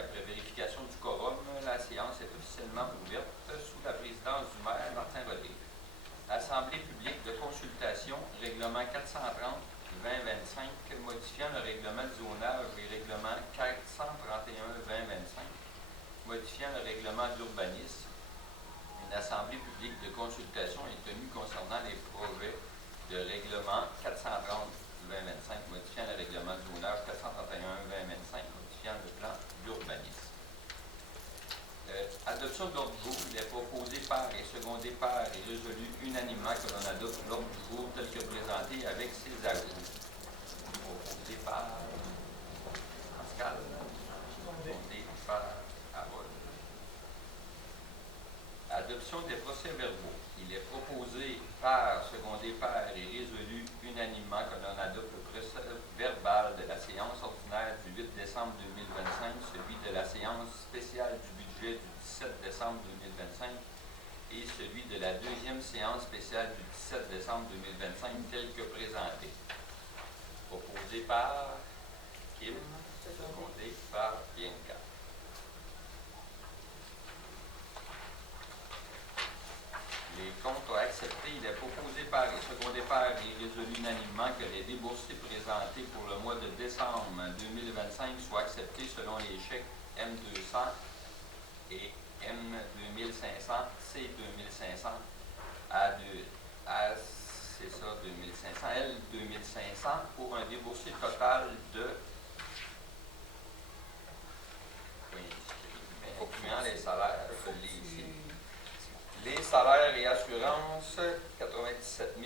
après vérification du quorum, la séance est officiellement ouverte sous la présidence du maire Martin Rodrigue. L'Assemblée publique de consultation, règlement 430-2025, modifiant le règlement de zonage et règlement 431-2025, modifiant le règlement d'urbanisme. Une assemblée publique de consultation est tenue concernant les projets de règlement 430-2025, modifiant le règlement de zonage 431-2025, modifiant le plan d'urbanisme. Adoption de l'ordre du jour, il est proposé par et secondé par et résolu unanimement que l'on adopte l'ordre du jour tel que présenté avec ses ajouts. Proposé par Pascal, secondé par Harold. Adoption des procès-verbaux. Il est proposé par, secondé par et résolu unanimement que l'on adopte le procès-verbal de la séance ordinaire du 8 décembre 2025, celui de la séance spéciale du budget du 17 décembre 2025 et celui de la deuxième séance spéciale du 17 décembre 2025 tel que présenté. Proposé par Kim, secondé par Bianca. Les comptes à accepter, il est proposé par et secondé par et résolu unanimement que les déboursés présentés pour le mois de décembre 2025 soient acceptés selon les chèques M200 et M2500, C2500, A2500, L2500 pour un déboursé total de, incluant les salaires, je l'ai ici. Les salaires et assurances, 97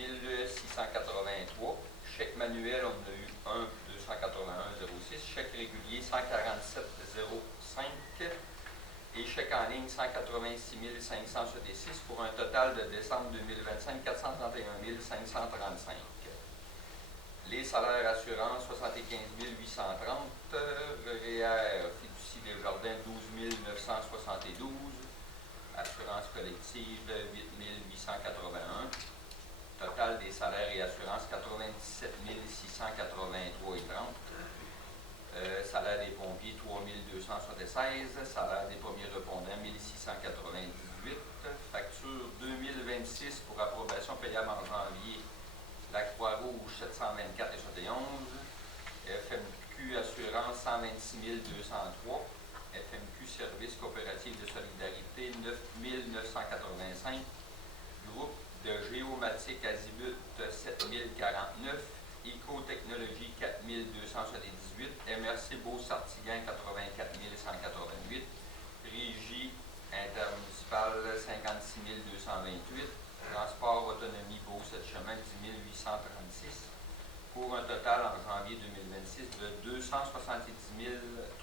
683. Chèque manuel, on a eu 1 281,06. Chèque régulier, 147,05. Et chèque en ligne, 186 576 pour un total de décembre 2025, 431 535. Les salaires assurances, 75 830. REER, fiducie des jardins, 12 972. Assurance collective, 8 881. Total des salaires et assurances, 97 683,30. Salaire des pompiers, 3 276. Salaire des premiers répondants, 1698. Facture 2026 pour approbation payable en janvier. La Croix-Rouge, 724,71. FMQ Assurance, 126 203. FMQ Service coopératif de solidarité, 9 985. Groupe de géomatique Azimut, 7049. Écotechnologie, 4278. MRC Beau-Sartigan, 84 188. Régie intermunicipale, 56 228. Transport autonomie Beau-Sept-Chemins, 10 836. Pour un total en janvier 2026 de 270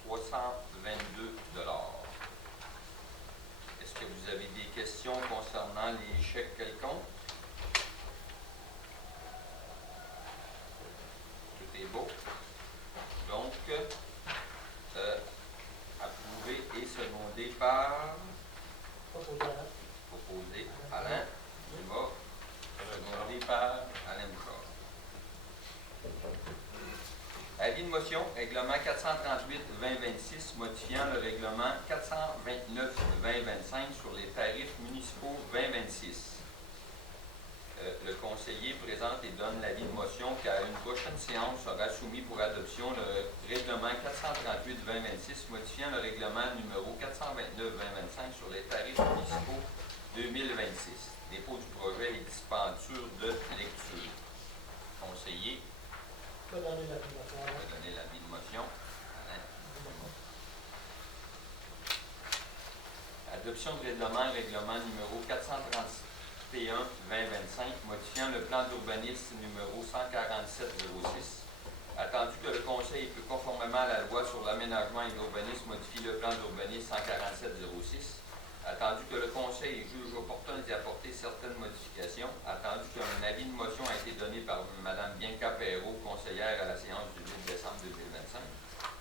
322 $. Est-ce que vous avez des questions concernant les chèques quelconques? Tout est beau. Donc, approuvé et secondé par proposé Alain Dumas, secondé par Alain Bouchard. Avis de motion, règlement 438-2026, modifiant le règlement 429-2025 sur les tarifs municipaux 2026. Le conseiller présente et donne l'avis de motion qu'à une prochaine séance sera soumis pour adoption le règlement 438-2026, modifiant le règlement numéro 429-2025 sur les tarifs municipaux 2026. Dépôt du projet et dispenture de lecture. Conseiller. Je vais donner l'avis de motion. Je vais donner l'avis de motion. Adoption de règlement numéro 431-2025, modifiant le plan d'urbanisme numéro 147-06. Attendu que le Conseil, plus conformément à la loi sur l'aménagement et l'urbanisme, modifie le plan d'urbanisme 147-06. Attendu que le Conseil juge opportun d'y apporter certaines modifications. Attendu qu'un avis de motion a été donné par Mme Bianca Perrault, conseillère à la séance du 8 décembre 2025.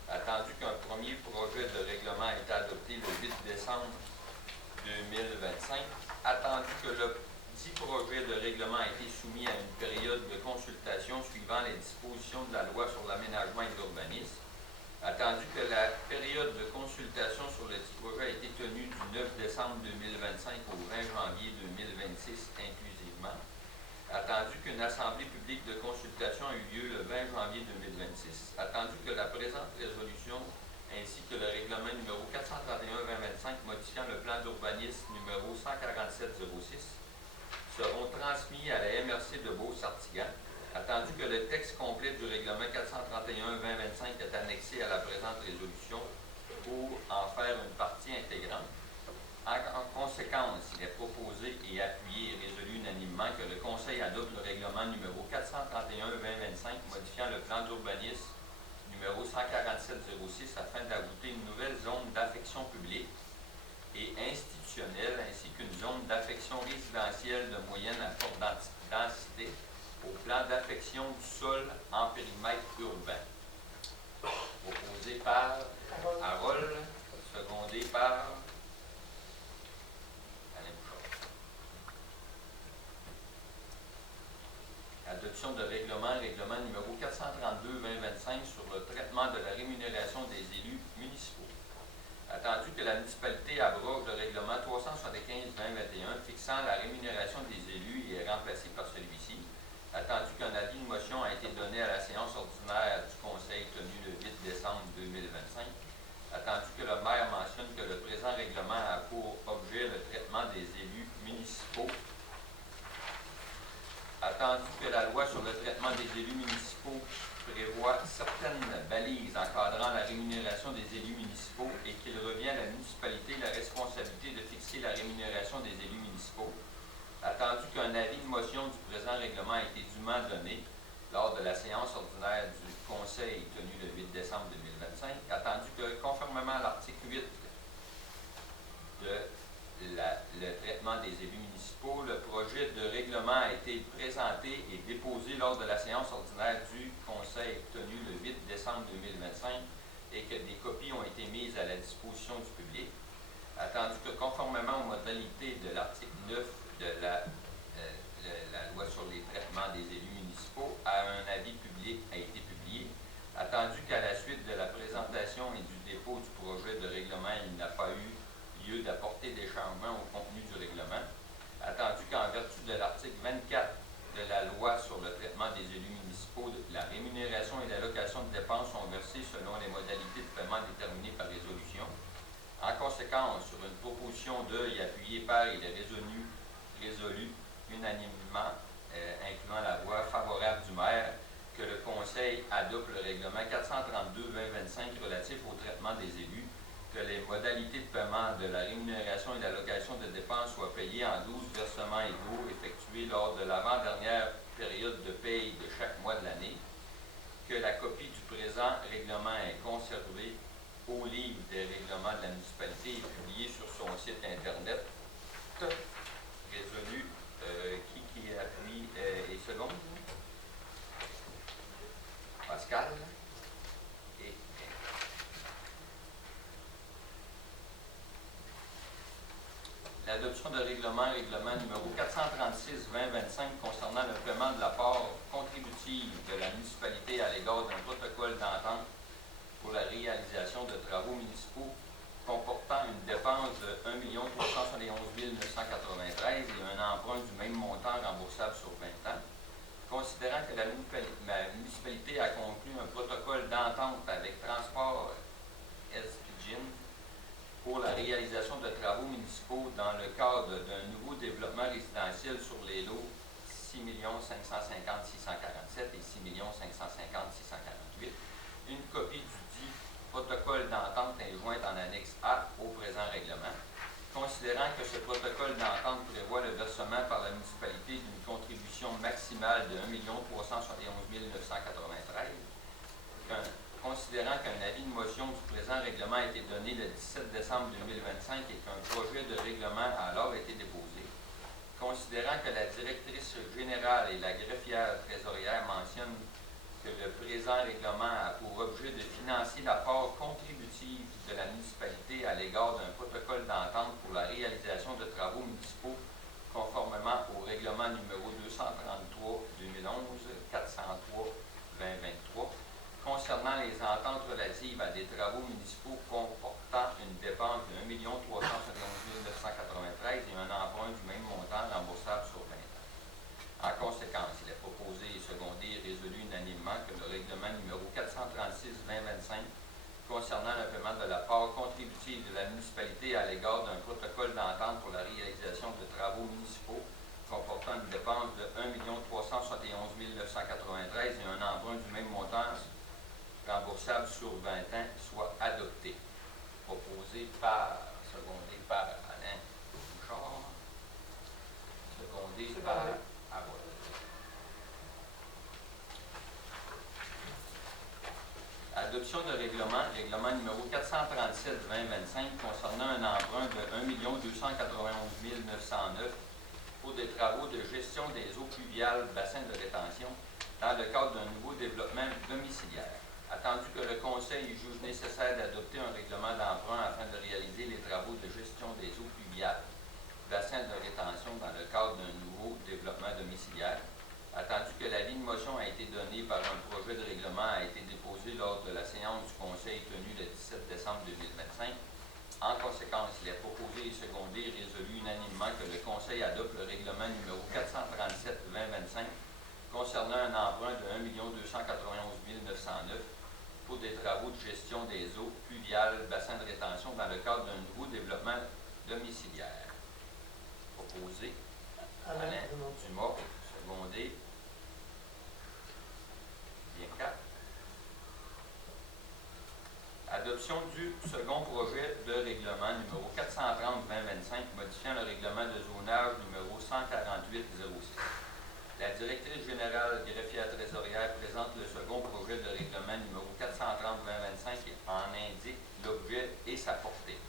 Attendu qu'un premier projet de règlement a été adopté le 8 décembre 2025. Attendu que le dit projet de règlement a été soumis à une période de consultation suivant les dispositions de la loi sur l'aménagement et l'urbanisme. Attendu que la période de consultation règlement numéro 431-2025 modifiant le plan d'urbanisme numéro 147-06 seront transmis à la MRC de Beauce-Artigan, attendu que le texte complet du règlement 431-2025 est annexé à la présente résolution pour en faire une partie intégrante. En conséquence, il est proposé et appuyé et résolu unanimement que le Conseil adopte le règlement numéro 431-2025 modifiant le plan d'urbanisme numéro 147-06 afin d'ajouter une nouvelle zone d'affection publique et institutionnelle ainsi qu'une zone d'affection résidentielle de moyenne à forte densité au plan d'affection du sol en périmètre urbain. Proposé par Harold, secondé par adoption de règlement numéro 432-2025 sur le traitement de la rémunération des élus municipaux. Attendu que la municipalité abroge le règlement 375-2021 fixant la rémunération des élus et est remplacé par celui-ci, attendu qu'un avis de motion a été donné à la séance ordinaire du Conseil tenue le 8 décembre 2025, attendu que le maire mentionne que le présent règlement a pour objet le traitement des élus municipaux, attendu que la loi sur le traitement des élus municipaux prévoit certaines balises encadrant la rémunération des élus municipaux et qu'il revient à la municipalité la responsabilité de fixer la rémunération des élus municipaux, attendu qu'un avis de motion du présent règlement a été dûment donné lors de la séance ordinaire du Conseil tenue le 8 décembre 2025, attendu que, conformément à l'article 8 de le traitement des élus municipaux, le projet de règlement a été présenté et déposé lors de la séance ordinaire du Conseil tenue le 8 décembre 2025 et que des copies ont été mises à la disposition du public, attendu que conformément aux modalités de l'article 9 de la loi sur les traitements des élus municipaux, un avis public a été publié, attendu qu'à la suite de la présentation et du dépôt du projet de règlement, il n'a pas eu lieu d'apporter des changements au contenu du règlement, attendu qu'en vertu de l'article 24 de la loi sur le traitement des élus municipaux, la rémunération et l'allocation de dépenses sont versées selon les modalités de paiement déterminées par résolution. En conséquence, sur une proposition de et appuyée par il est résolu unanimement, incluant la voix favorable du maire, que le Conseil adopte le règlement 432-2025 relatif au traitement des élus, que les modalités de paiement de la rémunération et de l'allocation de dépenses soient payées en 12 versements égaux effectués lors de l'avant-dernière période de paye de chaque mois de l'année, que la copie du présent règlement est conservée au livre des règlements de la municipalité et publiée sur son site Internet. Résolu. Qui appuie et seconde? Pascal. Et l'adoption de règlement numéro 436-2025 concernant le paiement de la part contributive de la municipalité à l'égard d'un protocole d'entente pour la réalisation de travaux municipaux comportant une dépense de 1 371 993 et un emprunt du même montant remboursable sur 20 ans. Considérant que la municipalité a conclu un protocole d'entente avec Transport SPGIN pour la réalisation de travaux municipaux dans le cadre d'un nouveau développement résidentiel sur les lots 6 550 647 et 6 550 648, une copie du dit protocole d'entente est jointe en annexe A au présent règlement. Considérant que ce protocole d'entente prévoit le versement par la municipalité d'une contribution maximale de 1 371 993, considérant qu'un avis de motion du présent règlement a été donné le 17 décembre 2025 et qu'un projet de règlement a alors été déposé, considérant que la directrice générale et la greffière trésorière mentionnent que le présent règlement a pour objet de financer la part contributive de la municipalité à l'égard d'un protocole d'entente pour la réalisation de travaux municipaux conformément au règlement numéro 233-2011, 403-2023, concernant les ententes relatives à des travaux municipaux comportant une dépense de 1 371 993 et un emprunt du même montant remboursable sur 20 ans. En conséquence, il est proposé et secondé et résolu unanimement que le règlement numéro 436-2025 concernant le paiement de la part contributive municipalité à l'égard d'un protocole d'entente pour la réalisation de travaux municipaux comportant une dépense de 1 371 993 et un emprunt du même montant remboursable sur 20 ans soit adopté. Proposé secondé par Alain Bouchard, secondé par Harold. Adoption de règlement numéro 437-2025 concernant un emprunt de 1 291 909 pour des travaux de gestion des eaux pluviales, bassins de rétention, dans le cadre d'un nouveau développement domiciliaire. Attendu que le Conseil juge nécessaire d'adopter un règlement d'emprunt afin de réaliser les travaux de gestion des eaux pluviales, bassins de rétention dans le cadre d'un nouveau développement domiciliaire. Attendu que l'avis de motion a été donné par un projet de règlement a été déposé lors de la séance du Conseil tenue le 17 décembre 2025. En conséquence, il est proposé et secondé et résolu unanimement que le Conseil adopte le règlement numéro 437-2025 concernant un emprunt de 1 291 909 pour des travaux de gestion des eaux pluviales, bassins de rétention dans le cadre d'un nouveau développement domiciliaire. Proposé Alain Dumas, secondé Bianca. Adoption du second projet de règlement numéro 430-2025 modifiant le règlement de zonage numéro 148-06. La directrice générale greffière trésorière présente le second projet de règlement numéro 430-2025 et en indique l'objet et sa portée.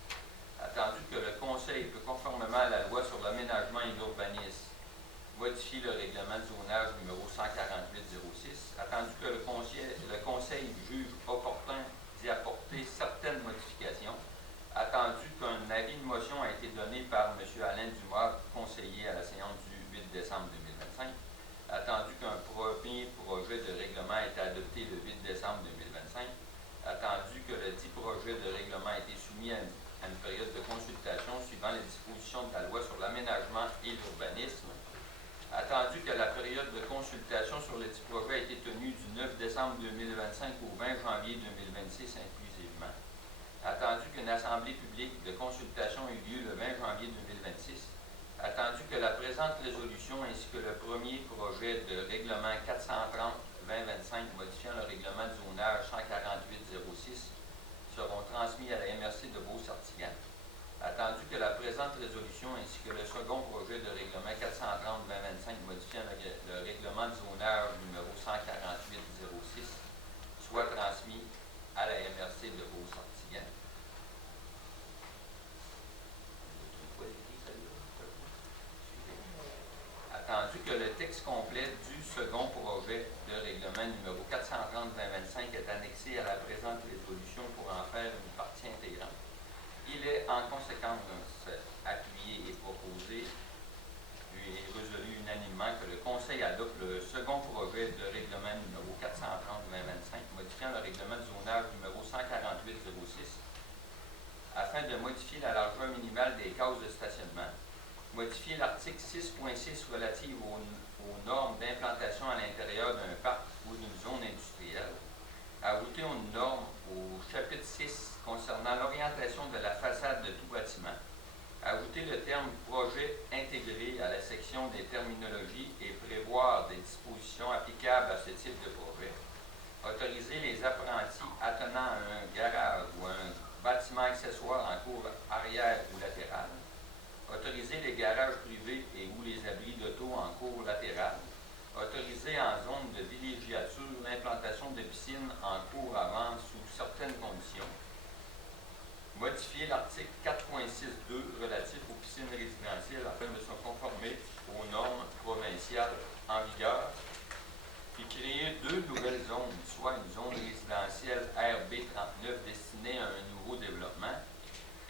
Attendu que le Conseil, conformément à la loi sur l'aménagement et l'urbanisme, modifie le règlement de zonage numéro 148-06, attendu que le Conseil juge opportun d'y apporter certaines modifications, attendu qu'un avis de motion a été donné par M. Alain Dumas, conseiller à la séance du 8 décembre 2025, attendu qu'un premier projet de règlement a été adopté le 8 décembre 2025, attendu que le dit projet de règlement a été soumis à une période de consultation suivant les dispositions de la loi sur l'aménagement et l'urbanisme, attendu que la période de consultation sur le dit projet a été tenue du 9 décembre 2025 au 20 janvier 2026 inclusivement, attendu qu'une assemblée publique de consultation ait lieu le 20 janvier 2026, attendu que la présente résolution ainsi que le premier projet de règlement 430-2025 modifiant le règlement de zonage 148-06 seront transmis à la MRC de Beauce-Artigan, attendu que la présente résolution ainsi que le second projet de règlement 430-2025 modifiant le règlement de zonage numéro 148-06 soit transmis à la MRC de Beauce-Artigan. Attendu que le texte complet du second projet de règlement numéro 430-2025 est annexé à la présente résolution pour en faire une partie intégrante, il est en conséquence appuyé et proposé et résolu unanimement que le Conseil adopte le second projet de règlement numéro 430-2025 modifiant le règlement de zonage numéro 148-06 afin de modifier la largeur minimale des cases de stationnement, modifier l'article 6.6 relatif aux normes d'implantation à l'intérieur d'un parc ou d'une zone industrielle, ajouter une norme au chapitre 6 concernant l'orientation de la façade de tout bâtiment, ajouter le terme « projet intégré » à la section des terminologies et prévoir des dispositions applicables à ce type de projet, autoriser les apprentis attenant à un garage ou un bâtiment accessoire en cour arrière ou latérale, autoriser les garages privés et ou les abris d'auto en cour latérale, autoriser en zone de villégiature l'implantation de piscines en cour avant sous certaines conditions, modifier l'article 4.6.2 relatif aux piscines résidentielles afin de se conformer aux normes provinciales en vigueur, puis créer deux nouvelles zones, soit une zone résidentielle RB39 destinée à un nouveau développement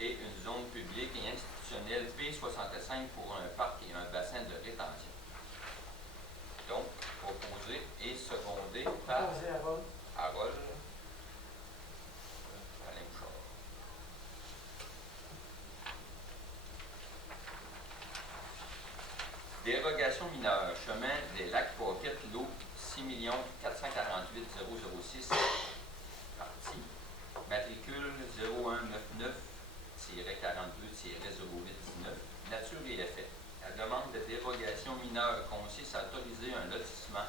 et une zone publique et institutionnelle P65 pour un parc et un bassin de rétention. Donc, proposé et secondé par Harold. Alain Bouchard. Dérogation mineure, chemin des lacs Pocket, lot 6 448 006, partie, matricule 0199-4 142-0819. Nature et effet. La demande de dérogation mineure consiste à autoriser un lotissement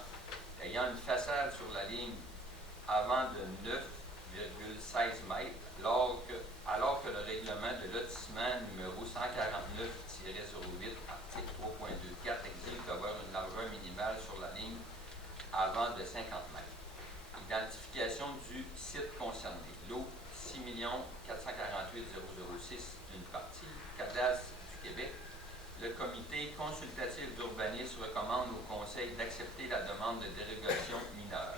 ayant une façade sur la ligne avant de 9,16 mètres, alors que le règlement de lotissement numéro 149-08, article 3.24, exige d'avoir une largeur minimale sur la ligne avant de 50 mètres. Identification du site concerné. Lot 6 448 006, une partie. Cadastre du Québec. Le comité consultatif d'urbanisme recommande au Conseil d'accepter la demande de dérogation mineure.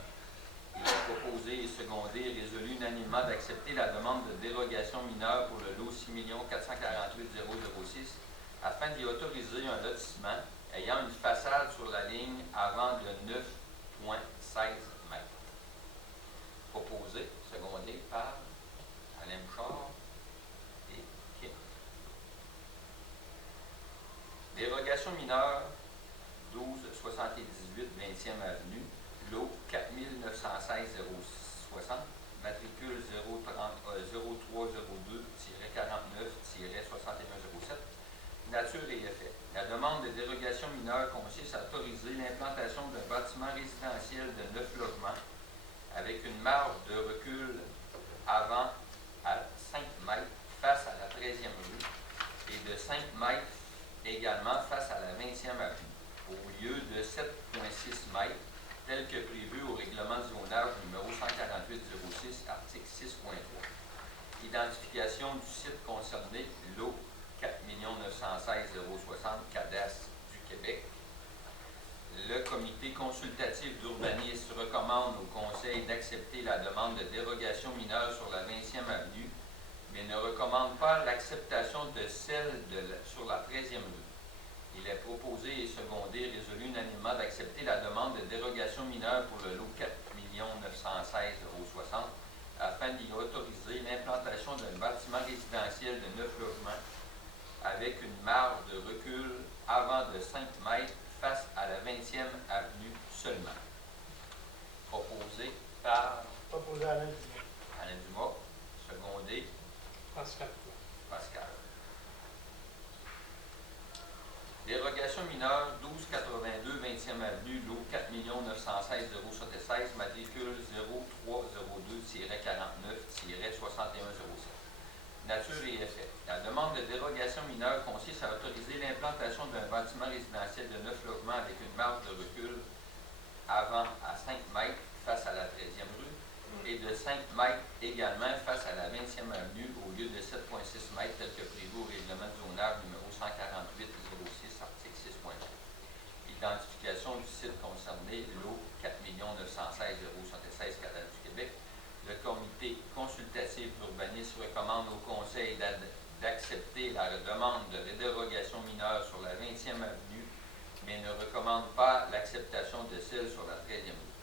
Il est proposé et secondé et résolu unanimement d'accepter la demande de dérogation mineure pour le lot 6 448 006 afin d'y autoriser un lotissement ayant une façade sur la ligne avant de 9,16 mètres. Proposé, secondé par Alain Bouchard et Kim. Dérogation mineure 1278 20e Avenue, lot 4916 060, matricule 0302-49-6107. Nature et effet. La demande de dérogation mineure consiste à autoriser l'implantation d'un bâtiment résidentiel de 9 logements avec une marge de recul avant à 5 mètres face à la 13e rue et de 5 mètres également face à la 20e avenue, au lieu de 7,6 mètres, tel que prévu au règlement de zonage numéro 148-06, article 6.3. Identification du site concerné, lot 4 916 060, cadastre du Québec. Le comité consultatif d'urbanisme recommande au Conseil d'accepter la demande de dérogation mineure sur la 20e avenue, mais ne recommande pas l'acceptation de celle sur la 13e rue. Il est proposé et secondé et résolu unanimement d'accepter la demande de dérogation mineure pour le lot 4 916 060 afin d'y autoriser l'implantation d'un bâtiment résidentiel de 9 logements avec une marge de recul avant de 5 mètres face à la 20e avenue seulement. Proposé par Proposé à Alain Dumont. Alain Dumas, secondé Pascal. Pascal. Dérogation mineure 1282 20e avenue, lot 4 916 076, matricule 0302-49-6107. Nature et effet. La demande de dérogation mineure consiste à autoriser l'implantation d'un bâtiment résidentiel de 9 logements avec une marge de recul avant à 5 mètres face à la 13e rue et de 5 mètres également face à la 20e avenue au lieu de 7,6 mètres tel que prévu au règlement de zonage numéro 148-06, article 6.3. Identification du site concerné, lot 4 916 076, cadastre du Québec. Le comité consultatif d'urbanisme recommande au Conseil d'accepter la demande de dérogation mineure sur la 20e avenue, mais ne recommande pas l'acceptation de celle sur la 13e rue.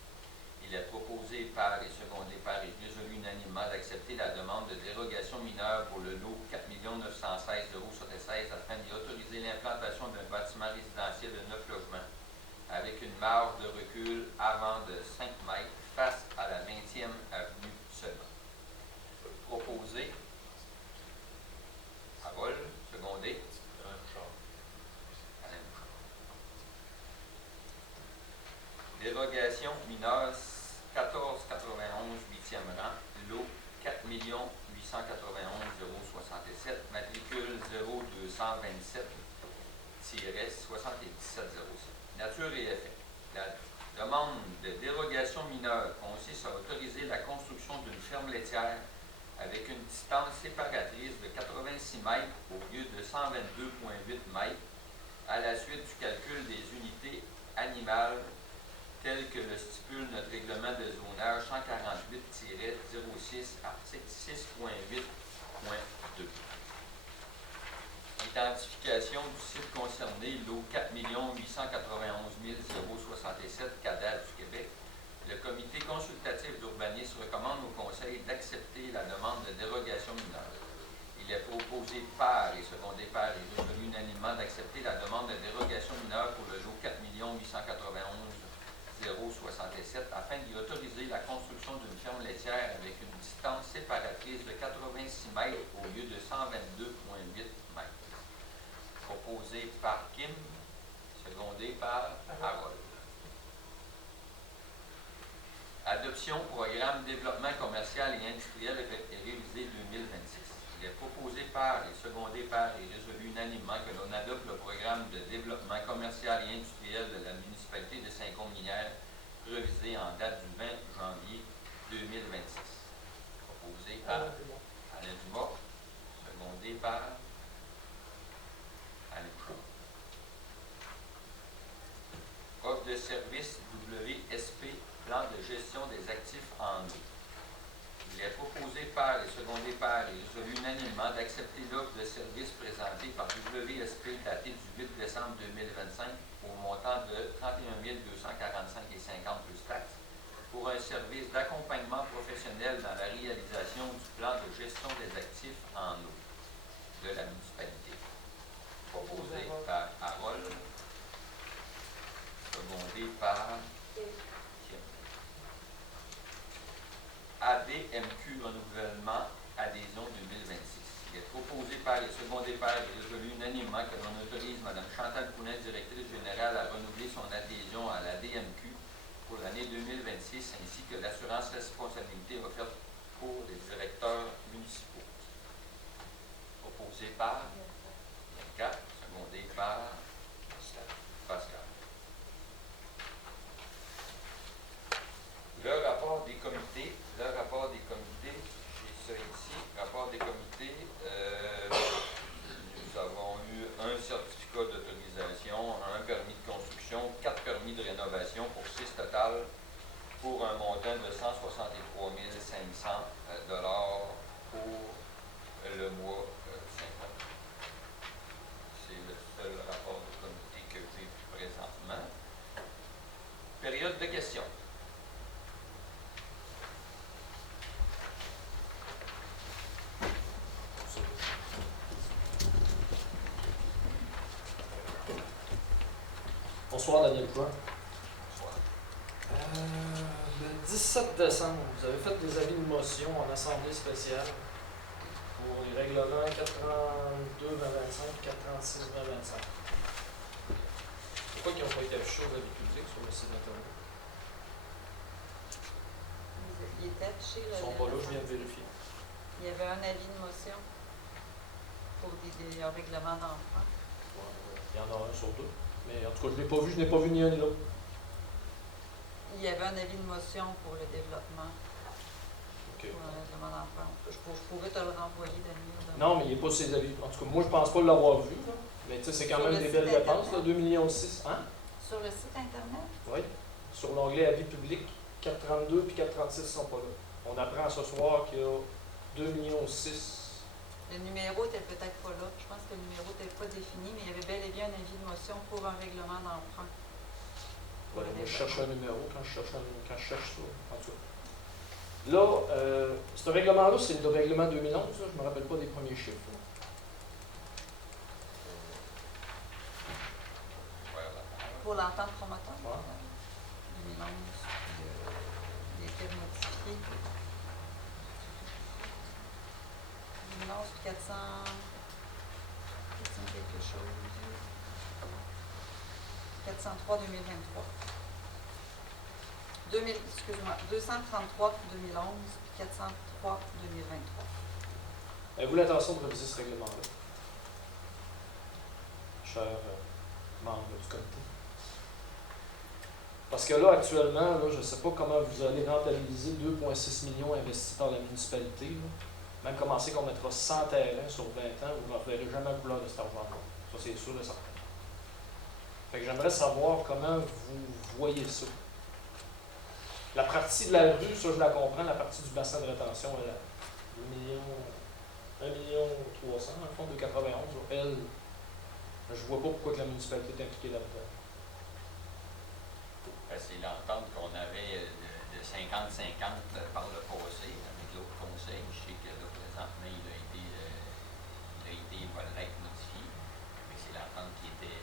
Il est proposé par et secondé par et résolu unanimement d'accepter la demande de dérogation mineure pour le lot 4 916 076 afin d'y autoriser l'implantation d'un bâtiment résidentiel de 9 logements avec une marge de recul avant de 5 mètres face à la 20e avenue seulement. Proposé. Parole. Secondé. Alain Bouchard. Dérogation mineure 1491 8e rang, lot 4 891 067, matricule 0227-7707. Nature et effet. La demande de dérogation mineure consiste à autoriser la construction d'une ferme laitière avec une distance séparatrice de 86 mètres au lieu de 122,8 mètres à la suite du calcul des unités animales tel que le stipule notre règlement de zonage 148-06, article 6.8.2. Identification du site concerné, lot 4 891 067, cadastre du Québec. Le comité consultatif d'urbanisme recommande au Conseil d'accepter la demande de dérogation mineure. Il est proposé par et secondé par et résolu unanimement d'accepter la demande de dérogation mineure pour le lot 4 891 067 067 afin d'y autoriser la construction d'une ferme laitière avec une distance séparatrice de 86 mètres au lieu de 122,8 mètres. Proposé par Kim, secondé par Harold. Adoption programme développement commercial et industriel révisé 2026. Il est proposé par et secondé par et résolu unanimement que l'on adopte le programme de développement commercial et industriel de la municipalité de Saint-Côme-Minière révisé en date du 20 janvier 2026. Proposé par Alain Dumas, secondé par Alain Bouchard. Offre de service WSP, plan de gestion des actifs en eau. Il est proposé par et secondé par et résolu unanimement d'accepter l'offre de service présentée par WSP datée du 8 décembre 2025 au montant de 31 245,50 plus taxes pour un service d'accompagnement professionnel dans la réalisation du plan de gestion des actifs en eau de la municipalité. Proposé par Harold, secondé par ADMQ Renouvellement Adhésion 2026. Il est proposé par et secondé par et résolu unanimement que l'on autorise Mme Chantal Poulin, directrice générale, à renouveler son adhésion à l'ADMQ pour l'année 2026 ainsi que l'assurance responsabilité offerte pour les directeurs municipaux. Proposé par Yanka, secondé par Pascal. Le rapport des comités, j'ai ça ici, rapport des comités, nous avons eu un certificat d'autorisation, un permis de construction, 4 permis de rénovation pour 6 total, pour un montant de 163 500 $ pour le mois 50. C'est le seul rapport de comité que j'ai présentement. Période de questions. Bonsoir, Daniel Poin. Bonsoir. Le 17 décembre, vous avez fait des avis de motion en assemblée spéciale pour les règlements 432-2025 et 436-2025. Pourquoi ils n'ont pas été affichés aux avis publics sur le site Internet? Il était affiché. Ils ne sont pas là, je viens de vérifier. Il y avait un avis de motion pour un règlement d'emprunt. Il y en a un sur deux. Mais en tout cas, je n'ai pas vu ni un ni l'autre. Il y avait un avis de motion pour le développement, OK. pour un règlement d'emprunt. Je pourrais te le renvoyer, Daniel. Non, mais il n'est pas ses avis. En tout cas, moi, je ne pense pas l'avoir vu. Là. Mais tu sais, c'est quand Sur même le des site belles dépenses, Internet? 2,6 millions. Hein? Sur le site Internet? Oui. Sur l'onglet avis public, 432 puis 436 ne sont pas là. On apprend ce soir qu'il y a 2,6 millions. Le numéro n'était peut-être pas là. Je pense que le numéro n'était pas défini, mais il y avait bel et bien un avis de motion pour un règlement d'emprunt. Moi, je cherche un numéro quand je cherche ça. En tout cas. Là, ce règlement-là, c'est le règlement 2011. Là. Je ne me rappelle pas des premiers chiffres. Là. Pour l'entente promoteur? Ouais. 2011, il a été modifié. 2011, 400 quelque chose. 403 2023. Excuse-moi, 233 2011, 403 2023. Avez-vous l'intention de réviser ce règlement-là? Cher membre du comité. Parce que là, actuellement, là, je ne sais pas comment vous allez rentabiliser 2,6 millions investis par la municipalité. Là. Même commencer qu'on mettra 100 terrains sur 20 ans, vous ne reverrez jamais la couleur de cet argent-là. Ça, c'est sûr et certain. Fait que j'aimerais savoir comment vous voyez ça. La partie de la rue, ça, je la comprends. La partie du bassin de rétention, elle a 1 million 300, en fond, de 91. Elle, je ne vois pas pourquoi que la municipalité est impliquée là-dedans. C'est l'entente qu'on avait de 50-50 par le passé avec l'autre conseil. Je sais que là, présentement, il va être modifié. Mais c'est l'entente qui était.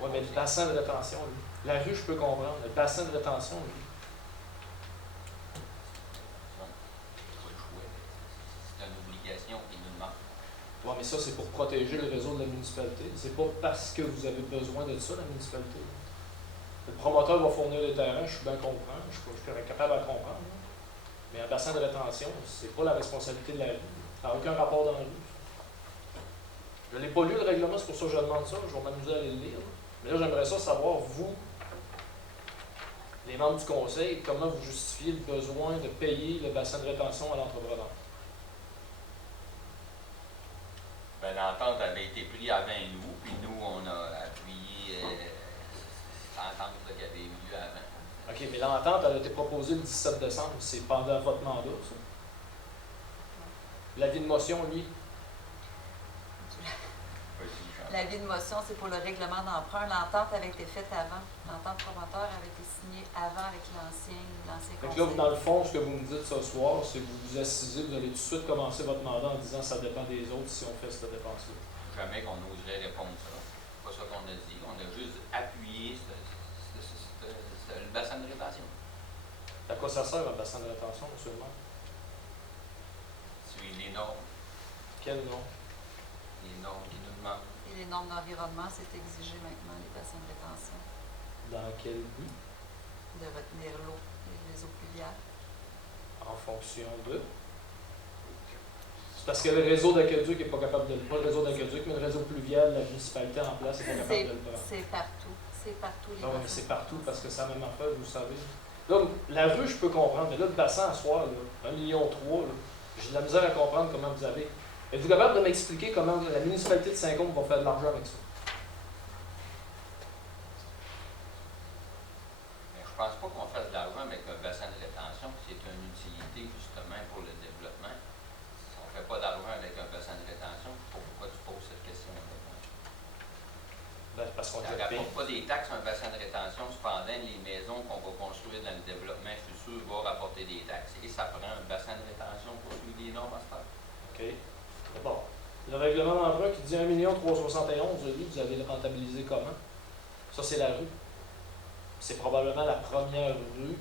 Oui, mais mais le bassin de rétention, lui. La rue, je peux comprendre. Le bassin de rétention, lui. C'est une obligation qui nous demande. Ouais, mais ça, c'est pour protéger le réseau de la municipalité. C'est pas parce que vous avez besoin de ça, la municipalité. Le promoteur va fournir les terrains, je suis bien comprendre, je suis capable de comprendre. Mais un bassin de rétention, c'est pas la responsabilité de la rue. Ça n'a aucun rapport dans la rue. Je n'ai pas lu le règlement, c'est pour ça que je demande ça. Je vais m'amuser à aller le lire. Mais là, j'aimerais ça savoir, vous, les membres du conseil, comment vous justifiez le besoin de payer le bassin de rétention à l'entrepreneur. Ben, l'entente avait été prise avant nous, puis nous, on a appuyé l'entente là, qui avait eu lieu avant. OK, mais l'entente, elle a été proposée le 17 décembre. C'est pendant votre mandat, ça. L'avis de motion, lui, L'avis de motion, c'est pour le règlement d'emprunt. L'entente avait été faite avant. L'entente promoteur avait été signée avant avec l'ancien fait que conseil. là, dans le fond, ce que vous me dites ce soir, c'est que vous vous assisez, vous allez tout de suite commencer votre mandat en disant ça dépend des autres si on fait cette dépense-là. Jamais qu'on oserait répondre ça. C'est pas ça qu'on a dit. On a juste appuyé le bassin de rétention. À quoi ça sert un bassin de rétention, monsieur le maire? Suivre les normes. Quel nom? Les normes qui nous demandent. Et les normes d'environnement, c'est exigé maintenant, les bassins de rétention, Dans quel but? de retenir l'eau, les eaux pluviales. En fonction de? C'est parce que le réseau d'aqueduc n'est pas capable de le prendre. Pas le réseau d'aqueduc, mais le réseau pluvial, la municipalité en place n'est pas capable de le prendre. C'est partout. C'est partout les Non, mais bassins c'est de partout rétention. parce que c'est la même affaire, vous le savez. Là, la rue, je peux comprendre, mais là, le bassin à soir, là, 1,3 million, là, j'ai de la misère à comprendre comment vous avez. Êtes-vous capable de m'expliquer comment la municipalité de Saint-Côme va faire de l'argent avec ça? Mais je pense pas qu'on fasse de l'argent avec un bassin de rétention. C'est une utilité justement pour le développement. Si on ne fait pas d'argent avec un bassin de rétention, pourquoi tu poses cette question-là? Ben, parce qu'on Ça te ne paye. rapporte pas des taxes un bassin de rétention. Cependant, les maisons qu'on va construire dans le développement futur vont rapporter des taxes. Et ça prend un bassin de rétention pour suivre les normes à ce faire. OK. Bon. Le règlement d'emprunt qui dit 1,371 million, lui, vous allez le rentabiliser comment? Ça, c'est la rue. C'est probablement la première rue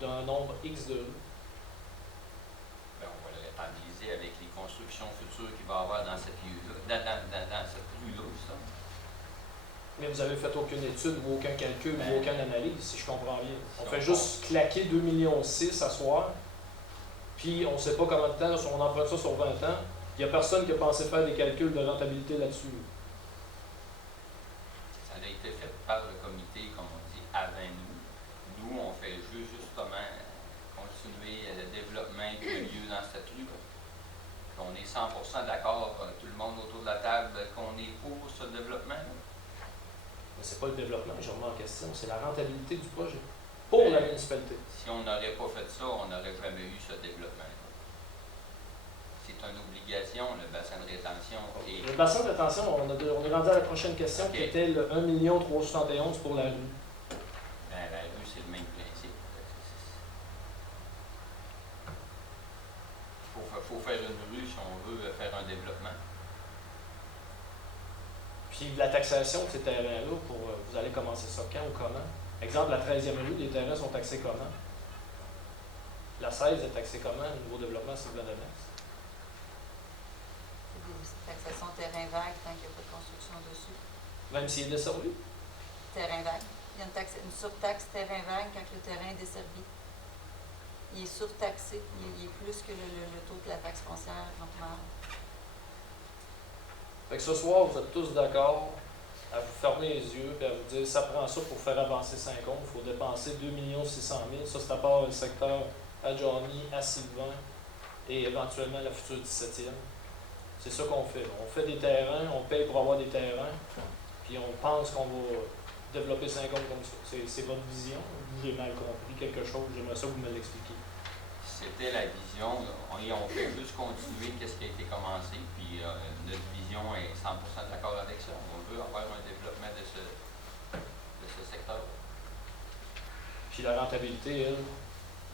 d'un nombre X de rues. Ben, on va le rentabiliser avec les constructions futures qu'il va y avoir dans cette rue-là, dans cette rue-là, justement. Mais vous n'avez fait aucune étude ou aucun calcul ou aucune analyse, si je comprends bien. On Si fait on juste claquer 2,6 millions à soir, puis on ne sait pas combien de temps, si on emprunte ça sur 20 ans, il n'y a personne qui a pensé faire des calculs de rentabilité là-dessus. Ça a été fait par le comité, comme on dit, avant nous. Nous, on fait juste justement continuer le développement qui a lieu dans cette rue. Puis on est 100% d'accord, tout le monde autour de la table, qu'on est pour ce développement. Mais ce n'est pas le développement, je remets en question, c'est la rentabilité du projet pour la municipalité. Si on n'aurait pas fait ça, on n'aurait jamais eu ce développement. C'est une obligation, le bassin de rétention. Et Le bassin de rétention, on est rendu à la prochaine question OK. qui était le 1,371 million pour la rue. ben, la rue, c'est le même principe. Il faut faire une rue si on veut faire un développement. Puis la taxation de ces terrains-là, vous allez commencer ça quand ou comment? Exemple, la 13e rue, les terrains sont taxés comment? La 16 est taxée comment au niveau développement, si vous l'avez? C'est des taxations terrain vague tant qu'il n'y a pas de construction dessus. Même s'il est desservi? Terrain vague. Il y a une surtaxe terrain vague quand le terrain est desservi. Il est surtaxé. Il est plus que le taux de la taxe foncière normale. Fait que ce soir, vous êtes tous d'accord à vous fermer les yeux et à vous dire ça prend ça pour faire avancer Saint-Côme, il faut dépenser 2 600 000. Ça, c'est à part le secteur à Johnny, à Sylvain et éventuellement la future 17e. C'est ça qu'on fait. On fait des terrains, on paye pour avoir des terrains, puis on pense qu'on va développer Saint-Côme comme ça. C'est votre vision. J'ai mal compris quelque chose, j'aimerais ça que vous me l'expliquiez. C'était la vision. On fait juste continuer ce qui a été commencé, puis notre vision est 100% d'accord avec ça. On veut avoir un développement de ce secteur. Puis la rentabilité, elle,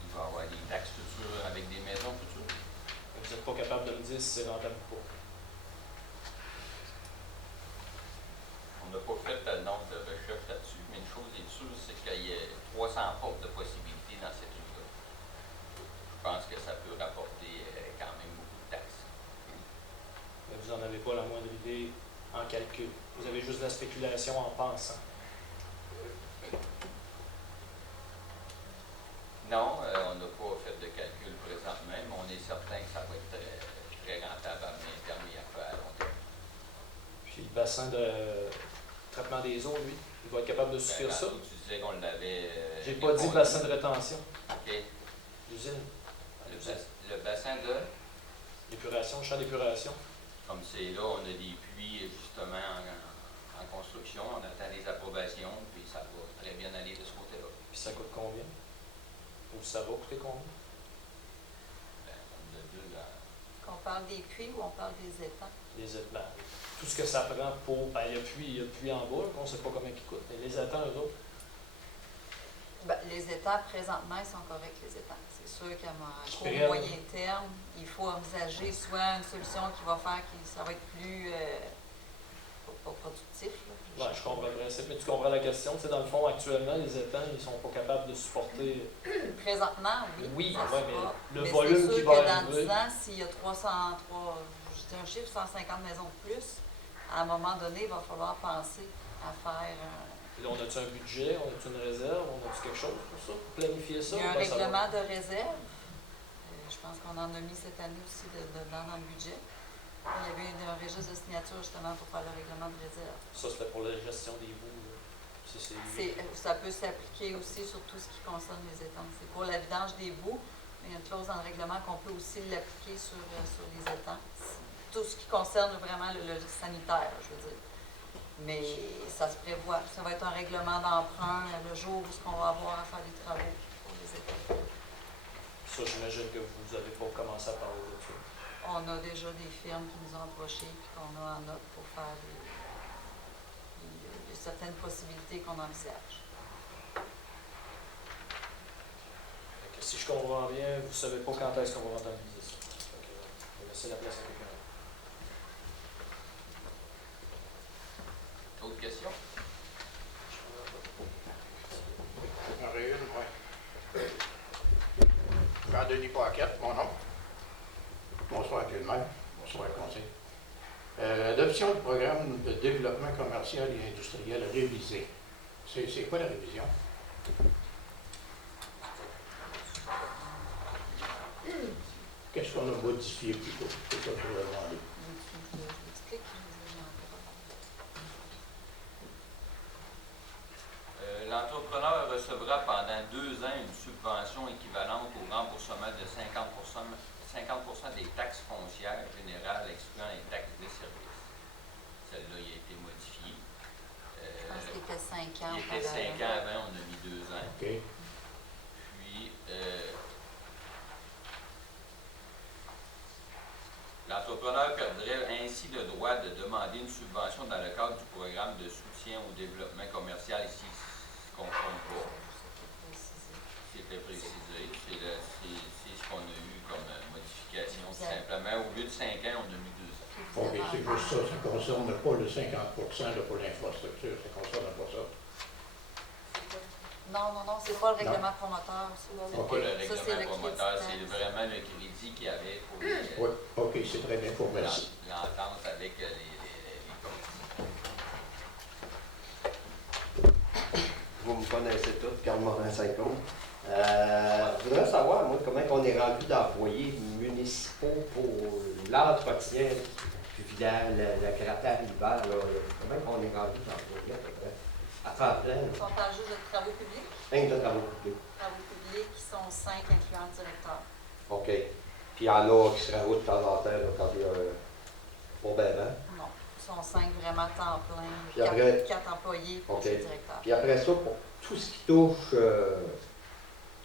Il va y avoir des taxes futures avec des maisons futures. vous n'êtes pas capable de me dire si c'est rentable ou pas. On n'a pas fait le nombre de recherches pas la moindre idée en calcul. Vous avez juste de la spéculation en pensant. Non, on n'a pas fait de calcul présentement, mais on est certain que ça va être très rentable à moyen terme et à long terme. Puis le bassin de traitement des eaux, lui, il va être capable de suffire ça. Tu disais qu'on l'avait. J'ai pas dit bassin de rétention. OK. L'usine, Le bassin de. l'épuration, champ d'épuration. Comme c'est là, on a des puits justement en construction, on attend les approbations, puis ça va très bien aller de ce côté-là. Puis ça coûte combien? Ou ça va coûter combien? On a deux là. Qu'on parle des puits ou on parle des étangs? Les étangs. Tout ce que ça prend pour. Ben, il y a le puits en bas, on ne sait pas combien il coûte. Mais les étangs, eux autres, Ben, les étangs, présentement, ils sont corrects, les étangs. C'est sûr qu'à court période. moyen terme, il faut envisager soit une solution qui va faire que ça va être plus pas productif. Là. je comprends le principe, mais tu comprends la question. Tu sais, dans le fond, actuellement, les étangs, ils ne sont pas capables de supporter. Présentement, oui. Oui, ça ouais, se fera. mais le Mais volume c'est sûr qui va que dans arriver. 10 ans, s'il y a 303, je dis un chiffre, 150 maisons de plus, à un moment donné, il va falloir penser à faire Puis là, on a-tu un budget, on a-tu une réserve, on a-tu quelque chose pour ça, pour planifier ça? il y a un ou ben, ça va? règlement de réserve. Je pense qu'on en a mis cette année aussi dans le budget. Il y avait un registre de signature justement pour faire le règlement de réserve. Ça, c'était pour la gestion des boues. Là. Ça peut s'appliquer aussi sur tout ce qui concerne les étangs. C'est pour la vidange des boues, mais il y a une clause dans le règlement qu'on peut aussi l'appliquer sur les étangs. Tout ce qui concerne vraiment le sanitaire, je veux dire. Mais ça se prévoit. Ça va être un règlement d'emprunt le jour où on va avoir à faire des travaux pour les étangs. Ça, j'imagine que vous n'avez pas commencé à parler de ça. On a déjà des firmes qui nous ont approchés et qu'on a en note pour faire certaines possibilités qu'on envisage. Fait que si je comprends bien, vous ne savez pas quand est-ce qu'on va rentabiliser ça. Fait que, on va laisser la place à quelqu'un d'autre. Autre question? J'en aurais une, oui. Jean-Denis Paquette, mon nom. Bonsoir, Dieu de même. Bonsoir, conseil. L'adoption du programme de développement commercial et industriel révisé. C'est quoi la révision? Qu'est-ce qu'on a modifié plutôt? C'est ça que je voudrais demander. Je l'explique. L'entrepreneur recevra pendant 2 ans une subvention équivalente au remboursement de 50% des taxes foncières générales excluant les taxes de service. Celle-là, il a été modifiée. Je pense qu'il était 5 ans. Il était 5 ans avant, on a mis 2 ans. OK. Puis, l'entrepreneur perdrait ainsi le droit de demander une subvention dans le cadre du programme de soutien au développement commercial ici. Ne confonde pas. C'était précisé. C'est ce qu'on a eu comme modification. Tout simplement, au lieu de 5 ans, on a mis 2 ans. OK, c'est juste ça. Ça ne concerne pas le 50% là, pour l'infrastructure. Ça ne concerne pas ça. Non, c'est pas le règlement promoteur. C'est Ok. pas le Ça, c'est règlement le promoteur, crédit c'est taxe. vraiment le crédit qu'il y avait pour Oui, OK, c'est très bien. Pour merci. l'entente avec les communes. Vous me connaissez tous, Carl Morin-Saint-Côme. Je voudrais savoir, moi, comment on est rendu d'employés municipaux pour l'entretien du village, le cratère l'hiver. Comment on est rendu d'employés à peu près? À temps plein, On parle juste de travaux publics. plein de travaux publics. Travaux publics qui sont 5 incluant le directeur. OK. Puis il y en a qui se rajoutent de temps en temps là, quand il y a pas ben, hein? Non, ils sont 5 vraiment temps plein. Puis après- 4 employés pour OK. le directeur. Puis après ça, pour tout ce qui touche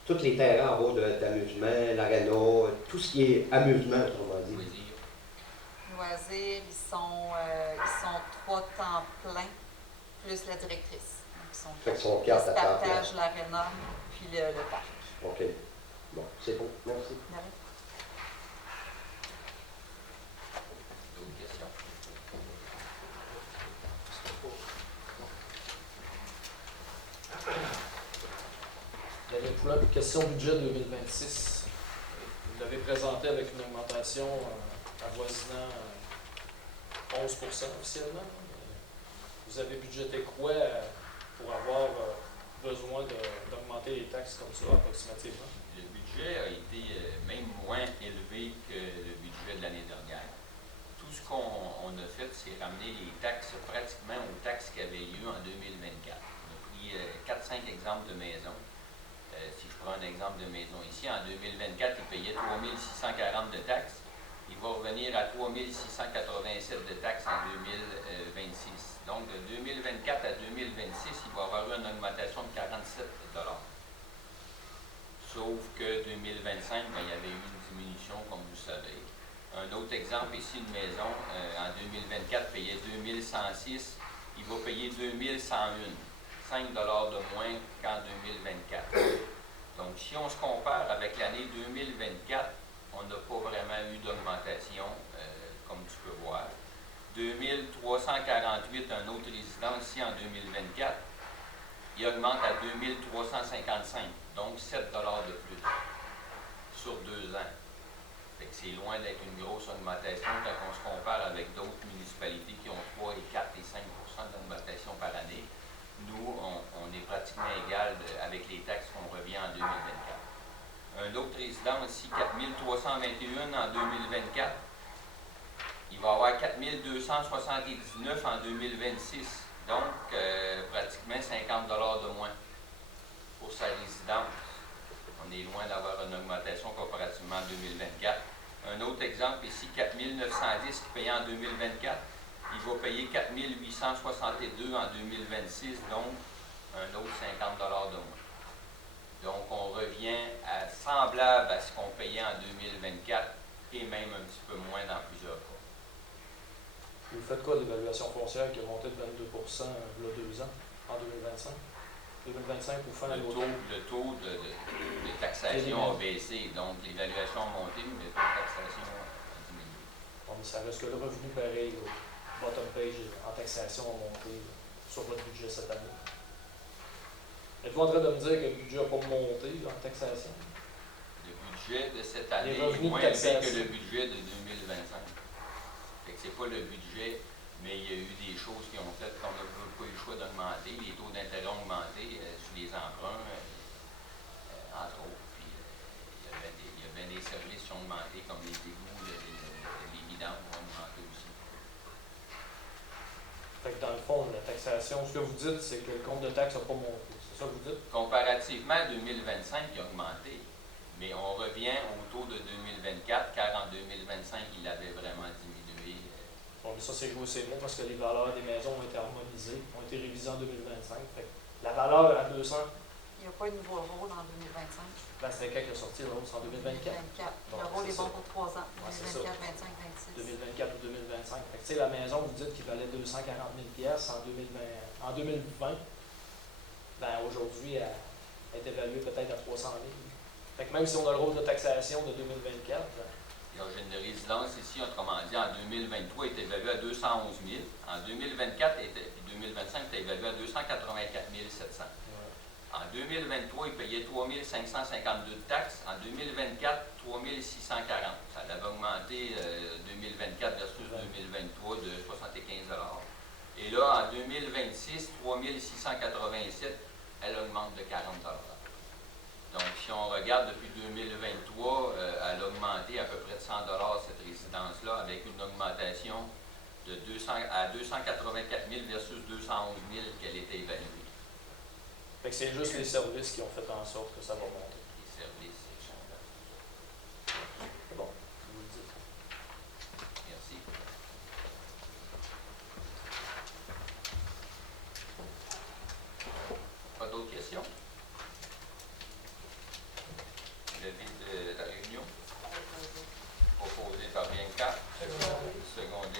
tous les terrains en bas d'amusement, l'aréna, tout ce qui est amusement, autrement dit. Loisirs. Loisirs, ils sont 3 temps plein, plus la directrice. Donc, ils sont Fait qu'ils sont Ils quatre se à temps plein. partagent l'aréna puis le parc. OK. Bon, c'est bon. Merci. D'autres questions? Daniel Poulin, question budget 2026. Vous l'avez présenté avec une augmentation avoisinant 11% officiellement. Vous avez budgété quoi pour avoir besoin d'augmenter les taxes comme ça approximativement? Le budget a été même moins élevé que le budget de l'année dernière. Tout ce qu'on a fait, c'est ramener les taxes pratiquement aux taxes qui avaient lieu en 2024. On a pris 4-5 exemples de maisons. Si je prends un exemple de maison ici, en 2024, ils payaient 3 640 de taxes. Il va revenir à 3 687 de taxes en 2026. Donc, de 2024 à 2026, il va y avoir une augmentation de 47 $. Sauf que 2025, il y avait eu une diminution, comme vous savez. Un autre exemple ici, une maison, en 2024, payait 2106, il va payer 2101, 5 $ de moins qu'en 2024. Donc, si on se compare avec l'année 2024, on n'a pas vraiment eu d'augmentation, comme tu peux voir. 2348, un autre résident ici en 2024, il augmente à 2355, donc 7 $ de plus sur 2 ans. Fait que c'est loin d'être une grosse augmentation quand on se compare avec d'autres municipalités qui ont 3, 4 et 5 % d'augmentation par année. Nous, on est pratiquement égal avec les taxes qu'on revient en 2024. Un autre résident ici, 4321 en 2024. Il va avoir 4279 en 2026. Donc, pratiquement 50 $ de moins pour sa résidence. On est loin d'avoir une augmentation comparativement en 2024. Un autre exemple ici, 4910 qui payait en 2024. Il va payer 4862 en 2026, donc un autre 50 $ de moins. Donc, on revient à semblable à ce qu'on payait en 2024 et même un petit peu moins dans plusieurs cas. Vous faites quoi de l'évaluation foncière qui a monté de 22 il y a 2 ans, en 2025? 2025, vous faites le taux de taxation a baissé, donc l'évaluation a monté, mais le taux de taxation a diminué. Bon, mais ça reste que le revenu pareil, au bottom page en taxation a monté sur votre budget cette année. Êtes-vous en train de me dire que le budget n'a pas monté en taxation? Le budget de cette année Les revenus est moins de élevé que taxation. le budget de 2025. Fait que c'est pas le budget, mais il y a eu des choses qui ont fait qu'on n'a pas eu le choix d'augmenter. Les taux d'intérêt ont augmenté sur les emprunts, entre autres. Puis il y a bien des services qui ont augmenté, comme les égouts, les vidanges ont augmenté aussi. Fait que dans le fond, la taxation, ce que vous dites, c'est que le compte de taxe n'a pas monté. C'est ça que vous dites? Comparativement à 2025, il a augmenté. Mais on revient au taux de 2024, car en 2025, il avait vraiment diminué. Bon, mais ça, c'est joué c'est bon parce que les valeurs des maisons ont été harmonisées, ont été révisées en 2025. Fait que la valeur à 200, Il n'y a pas de nouveau rôle en 2025. ben, c'était quand qui a sorti l'autre, c'est en 2024. 2024. Bon, Le rôle c'est est bon ça. pour 3 ans. Ouais, c'est ça. 2024, 25, 26. 2024 ou 2025. Fait que, tu sais, la maison, vous dites qu'il valait 240 000 $ en 2020. Ben, aujourd'hui, elle est évaluée peut-être à 300 000. Fait que même si on a le rôle de taxation de 2024, ben, L'origine de résidence ici, autrement dit, en 2023, est évalué à 211 000. En 2024 et 2025, est évalué à 284 700. En 2023, il payait 3 552 de taxes. En 2024, 3 640. Ça avait augmenté 2024 versus 2023 de 75 $. Et là, en 2026, 3 687, elle augmente de 40 $. Donc, si on regarde depuis 2023, elle a augmenté à peu près de 100 $ cette résidence-là, avec une augmentation de 284 000 versus 211 000 qu'elle était évaluée. fait que c'est juste les services qui ont fait en sorte que ça va monter. Les services sont là. C'est bon, vous le dites. Merci. Pas d'autres questions? L'avis de la réunion, proposé par Bianca, secondé